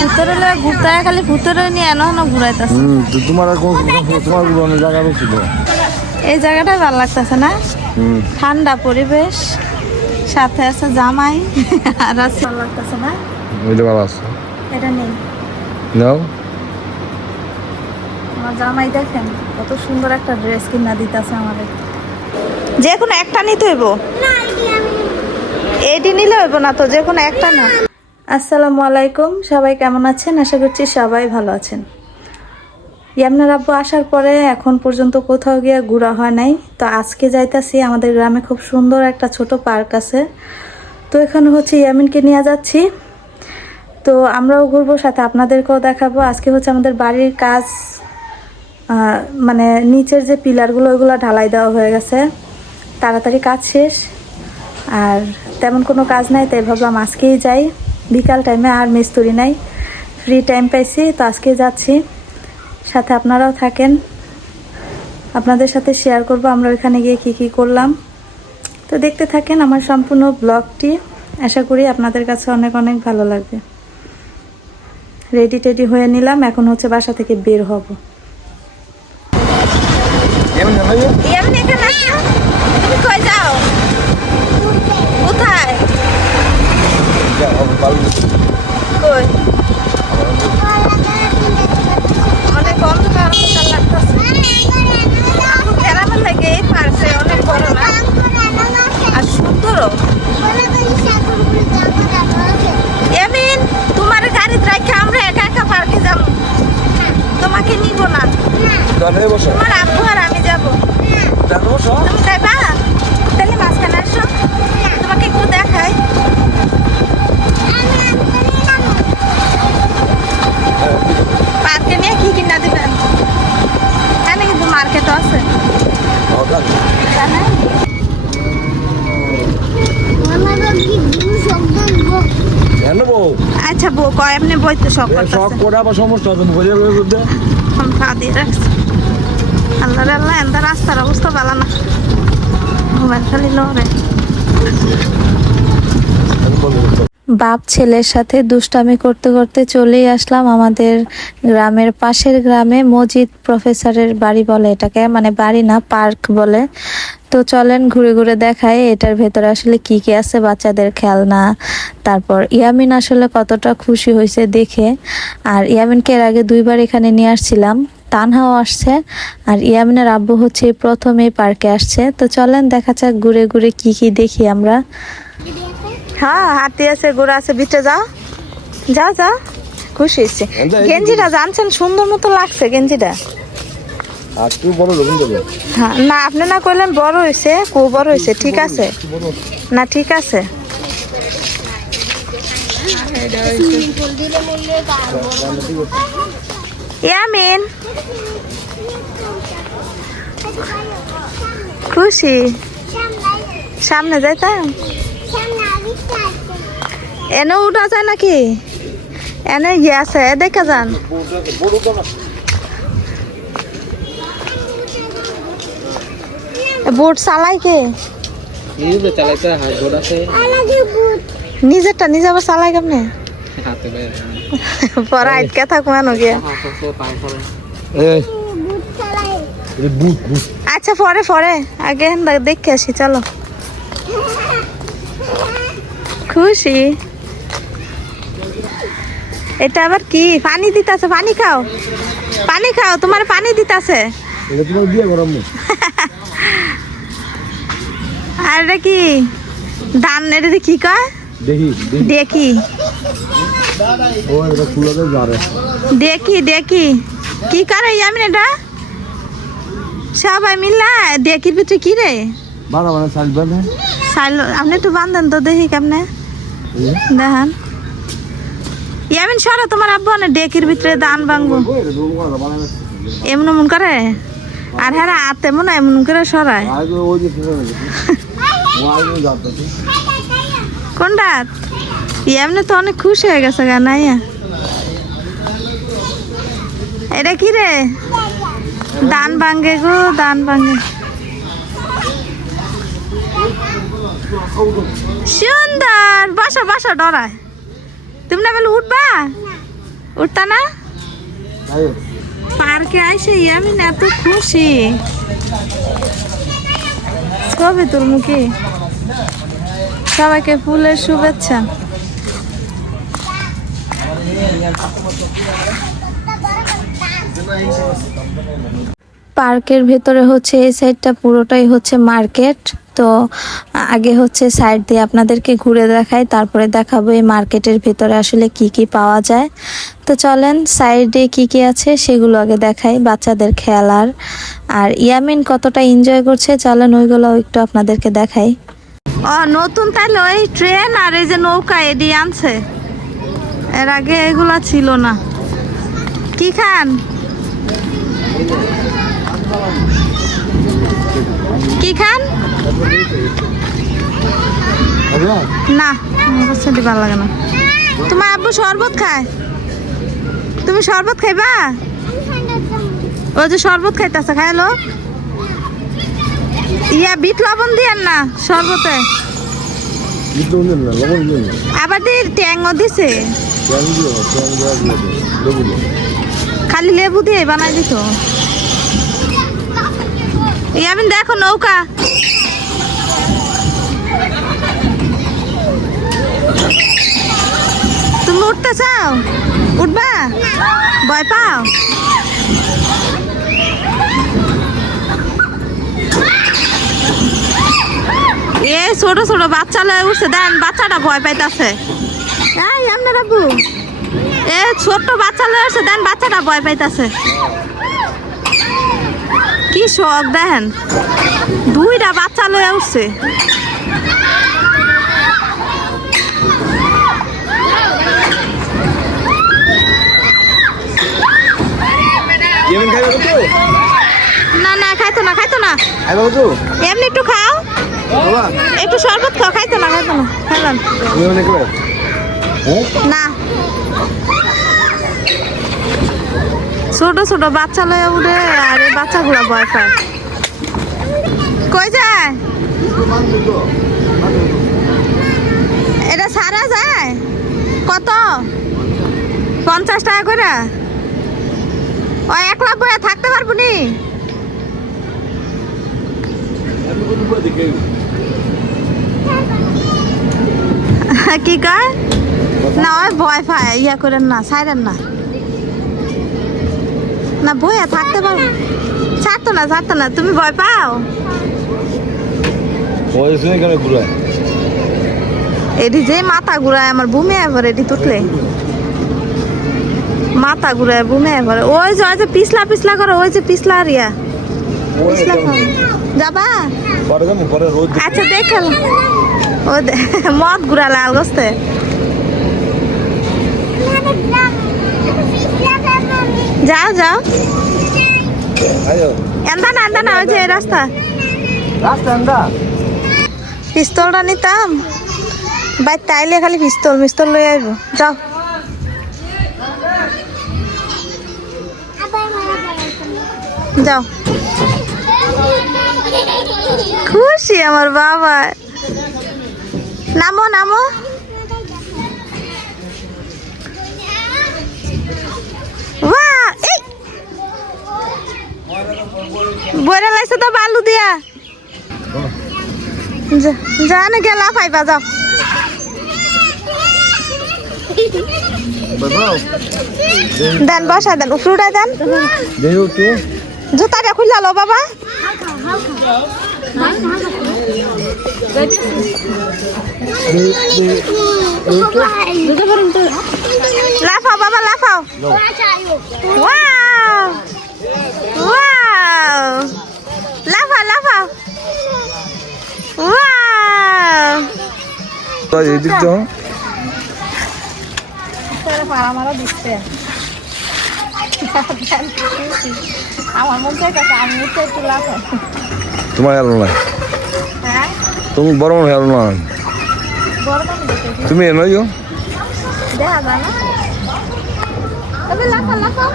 ভূতরে লয়ে ঘুরতে খালি ভূতরে নিয়ে এনো ঘুরাইতেছে তোমার কোন তোমার কোনো জায়গা ছিল এই জায়গাটা ভালো লাগতেছে না? ঠান্ডা পরিবেশ সাথে আছে জামাই আর আছে। ভালো লাগতেছে না? ওইটা ভালো আছে। এটা নেই নাও আমার জামাই দেখেন কত সুন্দর একটা ড্রেস কিনা দিতেছে আমাদের যে কোনো একটা নিতে হইব। এইটি নিলে হইব না তো যে কোনো একটা না। আসসালামু আলাইকুম। সবাই কেমন আছেন? আশা করছি সবাই ভালো আছেন। ইয়ামনার আব্বু আসার পরে এখন পর্যন্ত কোথাও গিয়ে ঘোরা হয় নাই। তো আজকে যাইতাছি, আমাদের গ্রামে খুব সুন্দর একটা ছোট পার্ক আছে। তো এখানে হচ্ছে ইয়ামিনকে নিয়ে যাচ্ছি। তো আমরাও ঘুরবো, সাথে আপনাদেরকেও দেখাবো। আজকে হচ্ছে আমাদের বাড়ির কাজ মানে নিচের যে পিলারগুলো, ওইগুলো ঢালাই দেওয়া হয়ে গেছে। তাড়াতাড়ি কাজ শেষ। আর তেমন কোনো কাজ নাই, তাই ভাবলাম আজকেই যাই। বিকাল টাইমে আর মিস্তুরি নাই। ফ্রি টাইম পাইছি, তো আজকে যাচ্ছি। সাথে আপনারাও থাকেন। আপনাদের সাথে শেয়ার করব, আমরা ওইখানে গিয়ে কি কি করলাম। তো দেখতে থাকেন আমার সম্পূর্ণ ব্লগটি আশা করি আপনাদের কাছে অনেক অনেক ভালো লাগবে। রেডি টেডি হয়ে নিলাম, এখন হচ্ছে বাসা থেকে বের হব কেমন জানাই এমনি এখানে আসো তুমি কই যাও কোথায় কই অনেক অন্ধকার অন্ধকার লাগতেছে আপু গ্রামের লাগে এই পার্কে অনেক বড় না আর সুন্দরও এমিন তোমার গাড়িতে রাখে আমরা একা একা পার্কে যাব তোমাকে নিব না জানে বসো তোমার আব্বু আর আমি যাব জানো বসো তুমি যাইবা তাহলে মাঝখানে আসো তোমাকে একটু দেখাই পার্কে নিয়ে কি কিনা দিবেন এখানে কিন্তু মার্কেটও আছে জানেন জানো বউ আচ্ছা বউ কয় এমনি বই তো সব শখ করে আবার সমস্যা তুমি বোঝা গেলে করতে আমি পা দিয়ে রাখছি। আল্লাহ রে আল্লাহ এন্দা রাস্তার অবস্থা ভালো না। মোবাইল খালি লড়ে বাপ ছেলের সাথে দুষ্টামি করতে করতে চলেই আসলাম আমাদের গ্রামের পাশের গ্রামে মজিদ প্রফেসরের বাড়ি বলে এটাকে মানে বাড়ি না পার্ক বলে। তো চলেন ঘুরে ঘুরে দেখায় এটার ভেতরে আসলে কি কি আছে বাচ্চাদের খেলনা। তারপর ইয়ামিন আসলে কতটা খুশি হয়েছে দেখে। আর ইয়ামিনকে এর আগে দুইবার এখানে নিয়ে আসছিলাম তানহাও আসছে আর ইয়ামিনের আব্বু হচ্ছে প্রথমে পার্কে আসছে। তো চলেন দেখা যাক ঘুরে ঘুরে কি কি দেখি আমরা। হ্যাঁ হাতি আছে ঘোড়া আছে ভিতরে যাও। যাও যাও খুশি হয়েছে। গেঞ্জিটা জানছেন সুন্দর মতো লাগছে গেঞ্জিটা। আর বড় হ্যাঁ না আপনি না কইলেন বড় হয়েছে কো বড় হয়েছে ঠিক আছে? না ঠিক আছে। ইয়ামিন। খুশি? সামনে যাইতাম এনে উঠা যায় নাকি? এনে ইয়ে আছে দেখা যান। বোট চালাই কে? নিজেরটা নিজে আবার চালাই কেমনে? হাতে বাইরে পরে আটকে থাকব গিয়ে বুট আচ্ছা পরে পরে। আগে দেখে আসি চলো। খুশি। এটা আবার কি? পানি দিতাছে পানি খাও। পানি খাও তোমার পানি দিতাছে এটা তোমার বিয়ে করাম আর এটা কি ধান এটা কি কয়? দেখি দেখি। দেখি। দেখি দেখি। কি করে আমি এটা? সবাই মিল্লা দেখির ভিতরে কি রে? মানে সাইল আপনি একটু বান্ধেন তো দেখি কেমনে? দেখান। ইয়ামিন সরো তোমার আব্বু না ডেকির ভিতরে দান ভাঙবো। এমন এমন করে? আর হ্যাঁ আতে মনে এমন করে সরায়। কোনটা? এমনি তো অনেক খুশি হয়ে গেছে গা, নাইয়া। এটা কি রে? দান ভাঙ্গে গো, দান ভাঙ্গে সুন্দর, বসো বসো, ডরায়। তুমি না বলে উঠবা? উঠতা না? পার্কে আইসে ইয়ামিন এত খুশি। ছবি তুলমু কি? সবাইকে ফুলের শুভেচ্ছা। পার্কের ভেতরে হচ্ছে, এই সাইডটা পুরোটাই হচ্ছে মার্কেট। তো আগে হচ্ছে সাইড দিয়ে আপনাদেরকে ঘুরে দেখাই, তারপরে দেখাবো এই মার্কেটের ভেতরে আসলে কি কি পাওয়া যায়। তো চলেন, সাইডে কি কি আছে সেগুলো আগে দেখাই, বাচ্চাদের খেলার। আর ইয়ামিন কতটা এনজয় করছে, চলেন ওইগুলো একটু আপনাদেরকে দেখাই। ও নতুন তাইলে ওই ট্রেন আর এই যে নৌকা এডি আনছে। এর আগে এগুলা ছিল না। কি খান? কি খান? না সেটি ভালো লাগে না। তোমার আব্বু শরবত খায়? তুমি শরবত খাইবা? ও যে শরবত খাইতেছে, খাইলো? ইয়া বিট লবণ দিয়েন না শরবতে। আবার দি ট্যাংও দিছে। দিয়ে। খালি লেবু দিয়ে বানাই দিত। ইয়ামিন দেখো নৌকা। তুমি উঠতে চাও? উঠবা? ভয় পাও? এ ছোট ছোট বাচ্চা লয়ে উঠছে দেন বাচ্চাটা ভয় পাইতাছে। এই আপনার আব্বু। এ ছোট্ট বাচ্চা লয়ে উঠছে দেন বাচ্চাটা ভয় পাইতাছে। কি শখ দেখেন। দুইটা বাচ্চা লয়ে উঠছে। না না খাইতো না খাইতো না। এমনি একটু খাও। একটু শরবত খাও খাইতো না খাইতো না খাইলাম হ্যাঁ? না। ছোট ছোট বাচ্চা লয়ে উঠে আর এই বাচ্চাগুলো ভয় পায় কই যায়? এটা সারা যায়? কত? পঞ্চাশ টাকা করে? ও একলা বয়ে থাকতে পারব নি? কি কয়? না ওই ভয় পায় ইয়া করেন না সাইরেন না। না বইয়া থাকতে পারব। ছাড়তো না ছাড়তো না তুমি ভয় পাও? এটি যে মাথা ঘুরায় আমার বুমে এবার এটি তুতলে। মাথা ঘুরায় বুমে এবার ওই যে ওই যে পিছলা পিছলা করে ওই যে পিছলা আর ইয়া পিছলা যাবা? পরে পরে আচ্ছা দেখল ও দে- মদ ঘুরা লাল গোস্তে যাও যাও। এন্দা না এন্দা না ওই যে রাস্তা। পিস্তলটা নিতাম। বাই তাইলে খালি পিস্তল মিস্তল লই আইব। যাও। যাও। খুশি আমার বাবা। নামো নামো! বইরা লাইছে তো বালু দিয়া। যা- যা নাকি লাফাই বা যাও। দেন বসা দেন উপরুটা দেন। জুতাটা খুললা লো বাবা। লাফাও বাবা লাফাও। ওয়াও ওয়াও লাফাও লাফাও। ওয়াও তো এদিক তো আমারও দিচ্ছে আমার মন চাইতেছে আমি একটু লাফাই তোমার না হ্যাঁ? তুমি বড় মনে না দিতে তুমি এনো লাফাও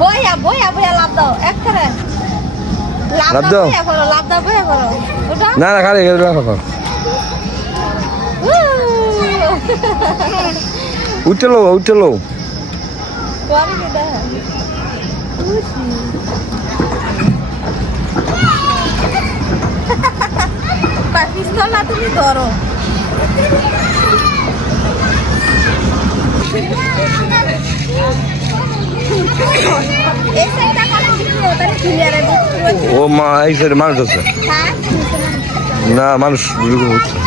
বইয়া বইয়া বইয়া লাভ দাও এক করে। লাভ দাও দাও। বইয়া করো লাভ দাও বইয়া করো। না না খালি এগুলো রাখো উঠে লো উঠে লো পরে কি পিস্তল না তুমি ধরো ও মা এই সাইডে মানুষ আছে। হ্যাঁ? না মানুষ হচ্ছে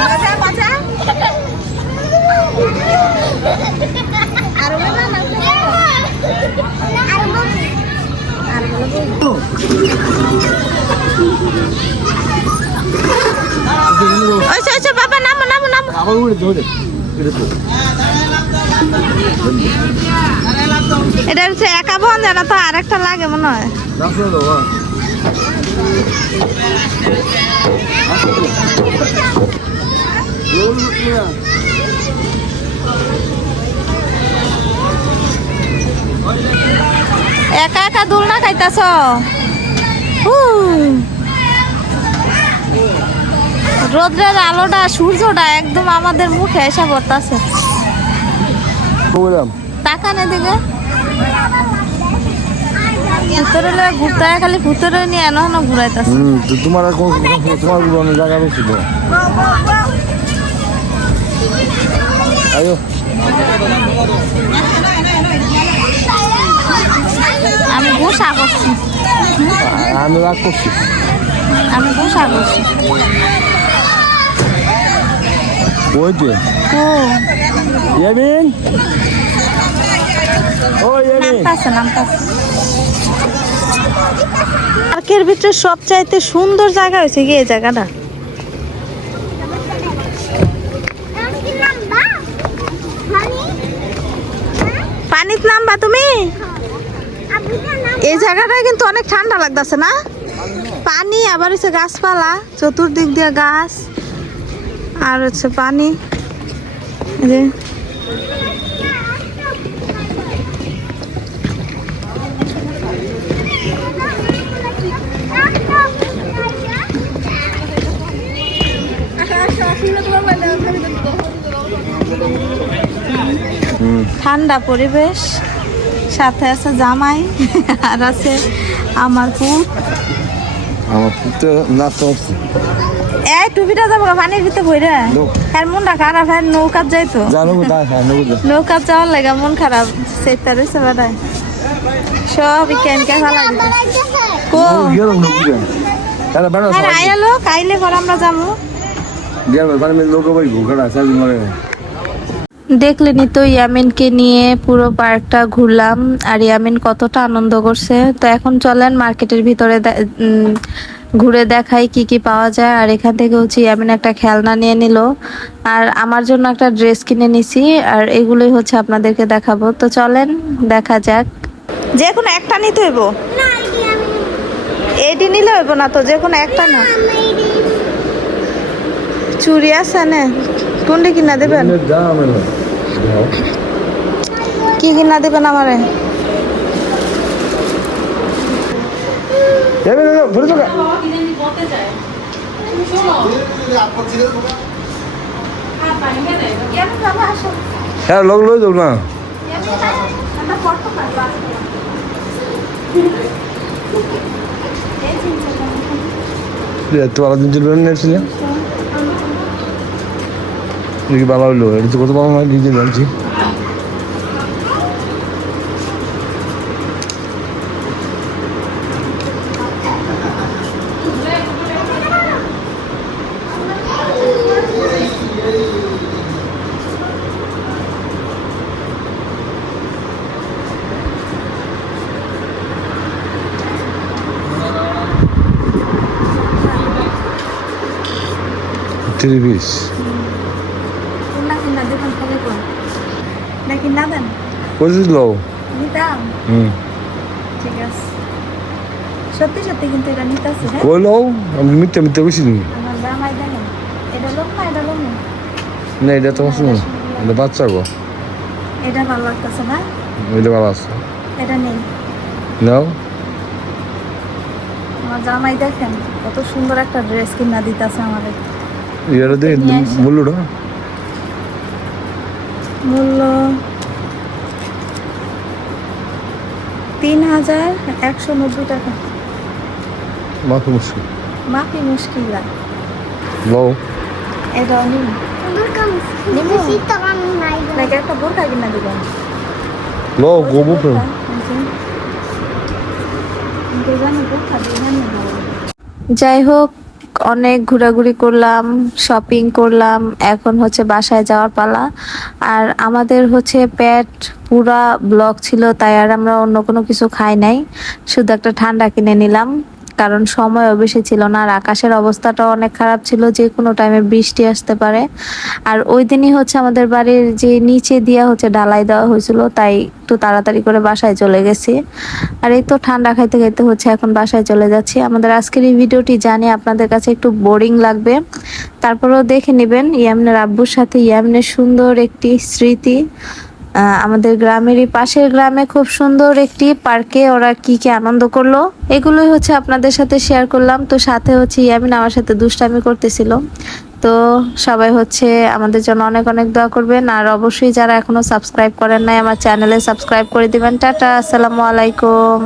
মজা মজা আর বলো না আর বলো আর বলো আচ্ছা আচ্ছা বাবা নামো নামো নামো। আবার উড়ে ধরে এটা হচ্ছে একা বন এটা তো আরেকটা লাগে মনে হয়। হ্যাঁ একা একা দোলনা খাইতাছ? উ। রোদ্রের আলোটা সূর্যটা একদম আমাদের মুখে এসে পড়তাছে। বললাম। টাকা নে দিকে ভিতরে লয়ে ঘুরতে খালি ভিতরে নিয়ে এনো ঘুরাইতাছে। তোমার জায়গা বেশি তো আয়ো আমি গুসা করছি। আমি রাগ করছি। আমি গুসা করছি। ওই তো ও। ইয়ামিন? ও ইয়ামিন। নামতাছে নামতাছে। পার্কের ভিতরে সবচাইতে সুন্দর জায়গা হয়েছে কি এই জায়গাটা? এই জায়গাটা কিন্তু অনেক ঠান্ডা লাগতেছে না? পানি, আবার হচ্ছে গাছপালা, চতুর্দিক দিয়ে গাছ, আর হচ্ছে পানি। ঠান্ডা পরিবেশ। সাথে আছে জামাই আর আছে আমার পুত। আমার পুতে নাচতে হচ্ছে এই টুপিটা যাব পানির ভিতরে বইরে। নো। আর মনটা খারাপ হয় কোথায় হ্যাঁ নেব তো নৌকাত যাওয়ার লাগে মন খারাপ সেটা রয়েছে বেড়ায়। সব দিতে কো না বুঝে তাহলে বেড়া আর আয়া লোক পর আমরা যাব। মানে লোক ভাই ঘোরা সাজি মারে। দেখলেনি তো ইয়ামিনকে নিয়ে পুরো পার্কটা ঘুরলাম আর ইয়ামিন কতটা আনন্দ করছে। তো এখন চলেন মার্কেটের ভিতরে ঘুরে দেখাই কি কি পাওয়া যায়। আর এখান থেকে হচ্ছে ইয়ামিন একটা খেলনা নিয়ে নিল। আর আমার জন্য একটা ড্রেস কিনে নিছি আর এগুলোই হচ্ছে আপনাদেরকে দেখাবো। তো চলেন দেখা যাক। যে কোনো একটা নিতে হইব? এটি নিলে হইব না তো? যে কোনো একটা না? চুরি আছে না? কোনটা কিনা দেবেন? কি কিনা দেবেন আমারে? হ্যাঁ লোক লই যাও না। আলাদা দিন চলবে না দেখি ভালো হইল এটা তো কত ভালো নয় নিজে জানছি থ্রি পিস কোনটা কিনা দেবেন কবে কোন না কিনা দেন পঁচিশ লো নিতাম হুম ঠিক আছে সত্যি সত্যি কিন্তু এটা নিতেছে হ্যাঁ কই আমি মিথ্যা মিথ্যা বেশি দিন আমার জামাই দেখেন এটা লোক না এটা লোক না না এটা তো শুনুন এটা বাচ্চা গো এটা ভালো লাগতেছে না এটা ভালো আছে এটা নেই নাও আমার জামাই দেখেন কত সুন্দর একটা ড্রেস কিনা দিতেছে আমাদের ইয়ারা দে মূল্যটা মূল্য তিন হাজার একশো নব্বই টাকা। মাথা মুশকিল। মাফি মুশকিল না। লও এটাও নিন নাকি একটা বোরকা কিনা দিবেন লও গোবো প্রেম যাই হোক অনেক ঘোরাঘুরি করলাম শপিং করলাম এখন হচ্ছে বাসায় যাওয়ার পালা। আর আমাদের হচ্ছে পেট পুরা ব্লক ছিল, তাই আর আমরা অন্য কোনো কিছু খাই নাই। শুধু একটা ঠান্ডা কিনে নিলাম, কারণ সময়ও বেশি ছিল না আর আকাশের অবস্থাটাও অনেক খারাপ ছিল, যে কোনো টাইমে বৃষ্টি আসতে পারে। আর ওই দিনই হচ্ছে আমাদের বাড়ির যে নিচে দিয়া হচ্ছে ডালাই দেওয়া হয়েছিল, তাই একটু তাড়াতাড়ি করে বাসায় চলে গেছি। আর এই তো ঠান্ডা খাইতে খাইতে হচ্ছে, এখন বাসায় চলে যাচ্ছি। আমাদের আজকের এই ভিডিওটি জানি আপনাদের কাছে একটু বোরিং লাগবে। তারপরেও দেখে নেবেন ইয়ামনের আব্বুর সাথে ইয়ামনের সুন্দর একটি স্মৃতি। আমাদের গ্রামেরই পাশের গ্রামে খুব সুন্দর একটি পার্কে ওরা কি কি আনন্দ করল। এগুলোই হচ্ছে আপনাদের সাথে শেয়ার করলাম। তো সাথে হচ্ছে ইয়ামিন আমার সাথে দুষ্টামি করতেছিল। তো সবাই হচ্ছে আমাদের জন্য অনেক অনেক দোয়া করবেন। আর অবশ্যই যারা এখনও সাবস্ক্রাইব করেন নাই, আমার চ্যানেলে সাবস্ক্রাইব করে দিবেন। টাটা, আসসালামু আলাইকুম।